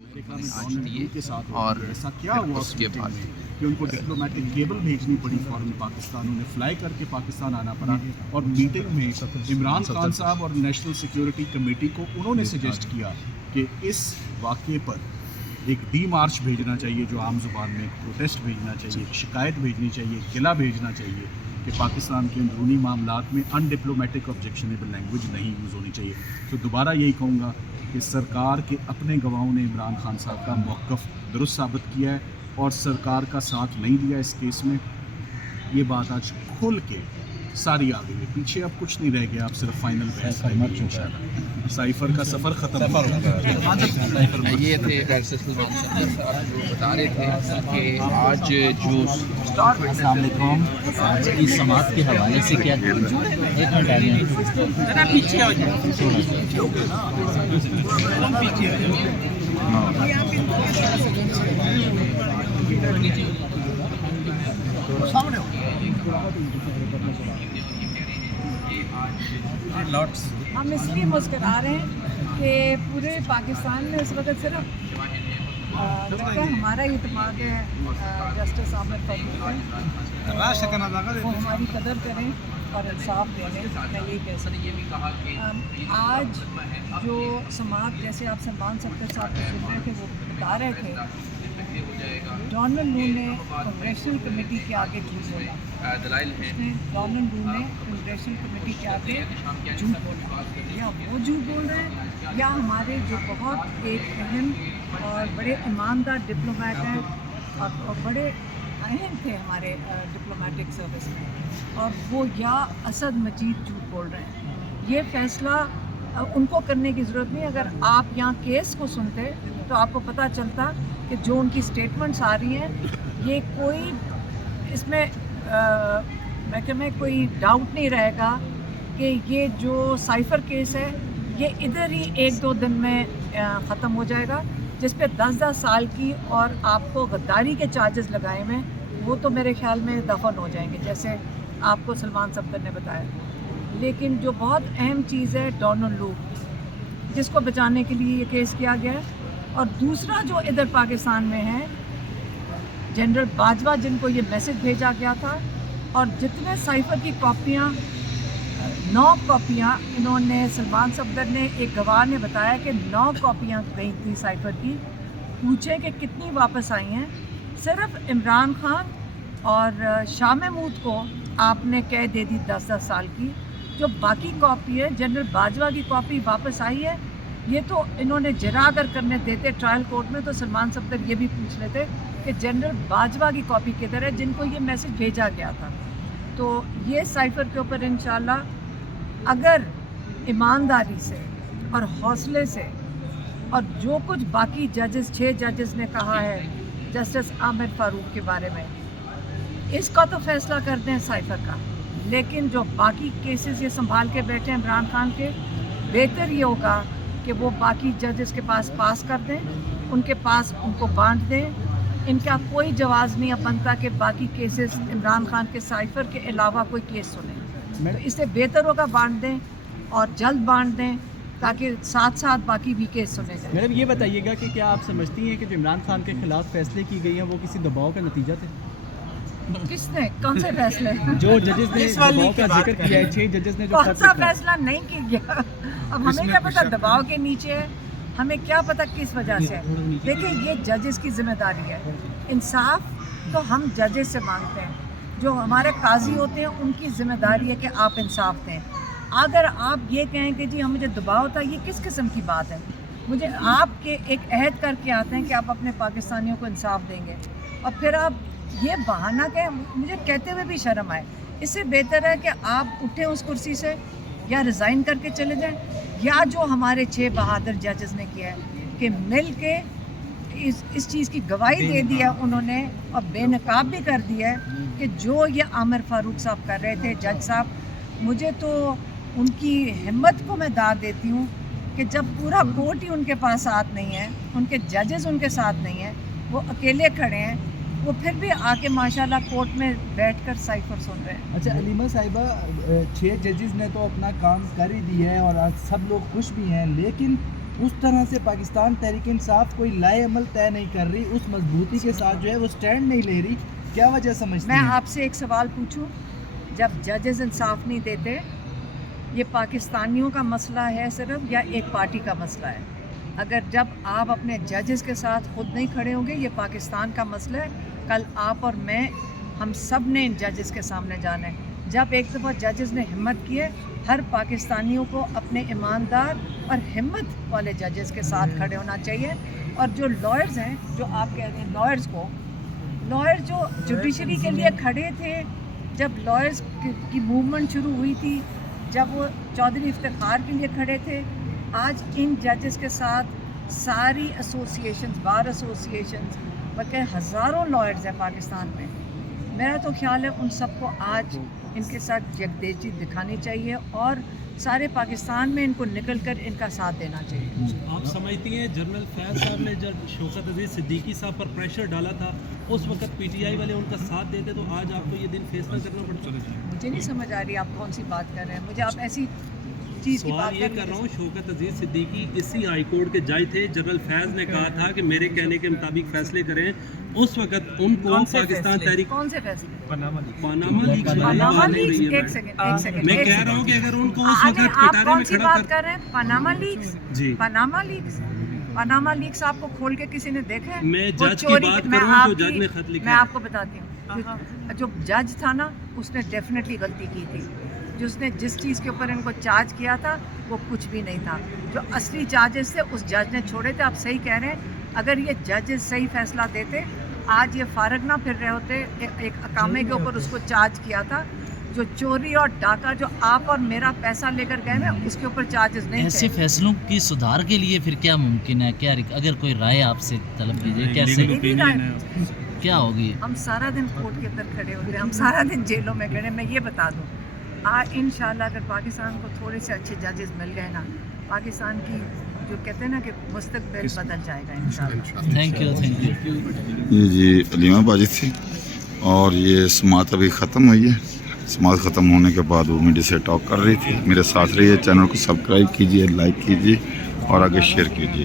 امریکہ میں Donald Trump کے ساتھ اور ایسا کیا ہوا اس کے بعد کہ ان کو ڈپلومیٹک کیبل بھیجنی پڑی فوراً پاکستان، انہیں فلائی کر کے پاکستان آنا پڑا، اور میٹنگ میں عمران خان صاحب اور نیشنل سیکیورٹی کمیٹی کو انہوں نے سجیسٹ کیا کہ اس واقعے پر ایک ڈی مارچ بھیجنا چاہیے، جو عام زبان میں ایک پروٹیسٹ بھیجنا چاہیے، ایک شکایت بھیجنی چاہیے، ایک قلعہ بھیجنا چاہیے کہ پاکستان کے اندرونی معاملات میں ان ڈپلومیٹک آبجیکشنیبل لینگویج نہیں یوز ہونی چاہیے۔ تو دوبارہ یہی کہوں گا کہ سرکار کے اپنے گواہوں نے عمران خان صاحب کا موقف درست ثابت کیا ہے اور سرکار کا ساتھ نہیں دیا اس کیس میں۔ یہ بات آج کھل کے ساری آ گئی ہے، پیچھے اب کچھ نہیں رہ گیا، اب صرف فائنل بحث رہ گئی انشاءاللہ۔ سائفر کا سفر ختم ہو گیا۔ یہ تھے سلمان صاحب جو بتا رہے تھے کہ آج جو السلام علیکم، آج کی سماعت کے حوالے سے کیا ہم اس لیے مسکرا رہے ہیں کہ پورے پاکستان میں اس وقت صرف لگتا ہے ہمارا اعتماد ہے جسٹس عامر فاروق پہ، وہ ہماری قدر کریں اور انصاف دے دیں۔ میں یہی کہہ سکتی ہوں آج جو سماعت جیسے آپ سلمان صاحب کو سن رہے تھے، وہ بتا رہے تھے ڈونلڈ لو نے کنگریشنل کمیٹی کے آگے جھوٹ بولا، ڈونلڈ لو نے کنگریشنل کمیٹی کے آگے جھوٹ بولا، یا وہ جھوٹ بول رہے ہیں یا ہمارے جو بہت ایک اہم اور بڑے ایماندار ڈپلومیٹ ہیں اور بڑے اہم تھے ہمارے ڈپلومیٹک سروس میں، اور وہ یا اسد مجید جھوٹ بول رہے ہیں۔ یہ فیصلہ ان کو کرنے کی ضرورت نہیں۔ اگر آپ یہاں کیس کو سنتے تو آپ کو پتہ چلتا کہ جو ان کی سٹیٹمنٹس آ رہی ہیں، یہ کوئی اس میں میں کوئی ڈاؤٹ نہیں رہے گا کہ یہ جو سائفر کیس ہے یہ ادھر ہی 1-2 دن میں ختم ہو جائے گا، جس پہ 10 سال کی اور آپ کو غداری کے چارجز لگائے ہوئے وہ تو میرے خیال میں دفن ہو جائیں گے، جیسے آپ کو سلمان صفدر نے بتایا۔ لیکن جو بہت اہم چیز ہے ڈونلڈ لو، جس کو بچانے کے لیے یہ کیس کیا گیا ہے، اور دوسرا جو ادھر پاکستان میں ہے جنرل باجوہ، جن کو یہ میسج بھیجا گیا تھا، اور جتنے سائفر کی کاپیاں 9 کاپیاں انہوں نے سلمان صفدر نے ایک گواہ نے بتایا کہ 9 کاپیاں گئی تھی سائفر کی، پوچھے کہ کتنی واپس آئی ہیں۔ صرف عمران خان اور شاہ محمود کو آپ نے قید دے دی 10 سال کی، جو باقی کاپی ہے جنرل باجوہ کی کاپی واپس آئی ہے۔ یہ تو انہوں نے جرا اگر کرنے دیتے ٹرائل کورٹ میں تو سلمان صفدر یہ بھی پوچھ لیتے کہ جنرل باجوہ کی کاپی کدھر ہے، جن کو یہ میسج بھیجا گیا تھا۔ تو یہ سائفر کے اوپر انشاءاللہ اگر ایمانداری سے اور حوصلے سے، اور جو کچھ باقی ججز 6 ججز نے کہا ہے جسٹس عامر فاروق کے بارے میں، اس کا تو فیصلہ کر دیں سائفر کا، لیکن جو باقی کیسز یہ سنبھال کے بیٹھے ہیں عمران خان کے، بہتر یہ ہوگا کہ وہ باقی ججز کے پاس کر دیں، ان کے پاس ان کو بانٹ دیں۔ ان کا کوئی جواز نہیں اب بنتا کہ باقی کیسز عمران خان کے سائفر کے علاوہ کوئی کیس سنیں، تو اس سے بہتر ہوگا بانٹ دیں اور جلد بانٹ دیں تاکہ ساتھ ساتھ باقی بھی کیس سنے جائیں۔ میڈم یہ بتائیے گا کہ کیا آپ سمجھتی ہیں کہ جو عمران خان کے خلاف فیصلے کی گئی ہیں وہ کسی دباؤ کا نتیجہ تھے؟ کس نے کون سے فیصلے؟ جو ججز نے دباؤ کا ذکر کیا ہے، 6 ججز نے جو کون سا فیصلہ نہیں کیا؟ اب ہمیں کیا پتہ دباؤ کے نیچے ہے، ہمیں کیا پتہ کس وجہ سے ہے۔ دیکھیں یہ ججز کی ذمہ داری ہے، انصاف تو ہم ججز سے مانگتے ہیں، جو ہمارے قاضی ہوتے ہیں ان کی ذمہ داری ہے کہ آپ انصاف دیں۔ اگر آپ یہ کہیں کہ جی ہم مجھے دباؤ تھا، یہ کس قسم کی بات ہے؟ مجھے آپ کے ایک عہد کر کے آتے ہیں کہ آپ اپنے پاکستانیوں کو انصاف دیں گے، اور پھر آپ یہ بہانہ کہیں، مجھے کہتے ہوئے بھی شرم آئے۔ اس سے بہتر ہے کہ آپ اٹھیں اس کرسی سے، یا ریزائن کر کے چلے جائیں، یا جو ہمارے 6 بہادر ججز نے کیا ہے کہ مل کے اس چیز کی گواہی دے دی ہے انہوں نے، اور بے نقاب بھی کر دیا ہے کہ جو یہ عامر فاروق صاحب کر رہے تھے جج صاحب، مجھے تو ان کی ہمت کو میں داد دیتی ہوں کہ جب پورا کورٹ ہی ان کے پاس ساتھ نہیں ہے، ان کے ججز ان کے ساتھ نہیں ہیں، وہ اکیلے کھڑے ہیں، وہ پھر بھی آ کے ماشاءاللہ کورٹ میں بیٹھ کر سائفر سن رہے ہیں۔ اچھا علیمہ صاحبہ، 6 ججز نے تو اپنا کام کر ہی دیا ہے اور آج سب لوگ خوش بھی ہیں، لیکن اس طرح سے پاکستان تحریک انصاف کوئی لائے عمل طے نہیں کر رہی، اس مضبوطی کے ساتھ جو ہے وہ سٹینڈ نہیں لے رہی، کیا وجہ سمجھتے میں ہیں؟ آپ سے ایک سوال پوچھوں، جب ججز انصاف نہیں دیتے، یہ پاکستانیوں کا مسئلہ ہے صرف یا ایک پارٹی کا مسئلہ ہے؟ اگر جب آپ اپنے ججز کے ساتھ خود نہیں کھڑے ہوں گے، یہ پاکستان کا مسئلہ ہے. کل آپ اور میں، ہم سب نے ان ججز کے سامنے جانا ہے. جب ایک دفعہ ججز نے ہمت کی ہے، ہر پاکستانیوں کو اپنے ایماندار اور ہمت والے ججز کے ساتھ کھڑے ہونا چاہیے. اور جو لائرز ہیں، جو آپ کہہ رہے ہیں لائر جو جوڈیشری کے لیے کھڑے تھے، جب لائرز کی موومنٹ شروع ہوئی تھی، جب وہ چودھری افتخار کے لیے کھڑے تھے، آج ان ججز کے ساتھ ساری ایسوسیشنز، بار ایسوسیشنز، بلکہ ہزاروں لائرز ہیں پاکستان میں. میرا تو خیال ہے ان سب کو آج ان کے ساتھ یکجہتی دکھانی چاہیے اور سارے پاکستان میں ان کو نکل کر ان کا ساتھ دینا چاہیے. آپ سمجھتی ہیں جنرل فیض صاحب نے جب شوکت عزیز صدیقی صاحب پر پریشر ڈالا تھا، اس وقت پی ٹی آئی والے ان کا ساتھ دیتے تو آج آپ کو یہ دن فیصلہ کرنا پڑتا؟ مجھے نہیں سمجھ آ رہی آپ کون سی بات کر رہے ہیں. مجھے آپ ایسی چیز کی بات سوال یہ کر رہا ہوں، شوکت عزیز صدیقی اسی ہائی کورٹ کے جج تھے، جنرل فیض نے کہا تھا کہ میرے کہنے کے مطابق فیصلے کریں. اس وقت ان کو پاکستان تحریک کون سے فیصلے؟ Panama leaks. ایک سیکنڈ میں کہہ رہا ہوں کہ اگر ان کو اس وقت آپ کٹارے کون میں سی کھڑا بات کر رہے ہیں؟ Panama leaks. جی، پاناما لیکس آپ کو کھول کے کسی نے دیکھا ہے؟ میں وہ جج کی چوری- بات میں کروں آپ جو کی- جج نے خط لکھا میں ہے. آپ کو بتاتی ہوں، جو جج تھا نا، اس نے ڈیفینیٹلی غلطی کی تھی. جس نے جس چیز کے اوپر ان کو چارج کیا تھا وہ کچھ بھی نہیں تھا. جو اصلی چارجز تھے اس جج نے چھوڑے تھے. آپ صحیح کہہ رہے ہیں، اگر یہ ججز صحیح فیصلہ دیتے آج یہ فارغ نہ پھر رہے ہوتے. ایک اقامے کے اوپر اس کو چارج کیا تھا. جو چوری اور ڈاکہ جو آپ اور میرا پیسہ لے کر گئے نا، اس کے اوپر چارجز نہیں ایسے تھے. فیصلوں کی سدھار کے لیے پھر کیا ممکن ہے؟ کیا اگر کوئی رائے آپ سے طلب کیجیے کیسے میری رائے، کیا ہوگی؟ ہم سارا دن کورٹ کے اندر کھڑے ہوتے ہیں، ہم سارا دن جیلوں میں کھڑے. میں یہ بتا دوں، انشاءاللہ اگر پاکستان کو تھوڑے سے اچھے ججز مل گئے نا، پاکستان کی جو کہتے ہیں نا کہ مستقبل بدل جائے گا انشاءاللہ. Thank you. یہ جی علیمہ باجی تھی، اور یہ سماعت ابھی ختم ہوئی ہے. سماعت ختم ہونے کے بعد وہ میڈیا سے ٹاک کر رہی تھی. میرے ساتھ رہیے، چینل کو سبسکرائب کیجیے، لائک کیجیے اور آگے شیئر کیجیے.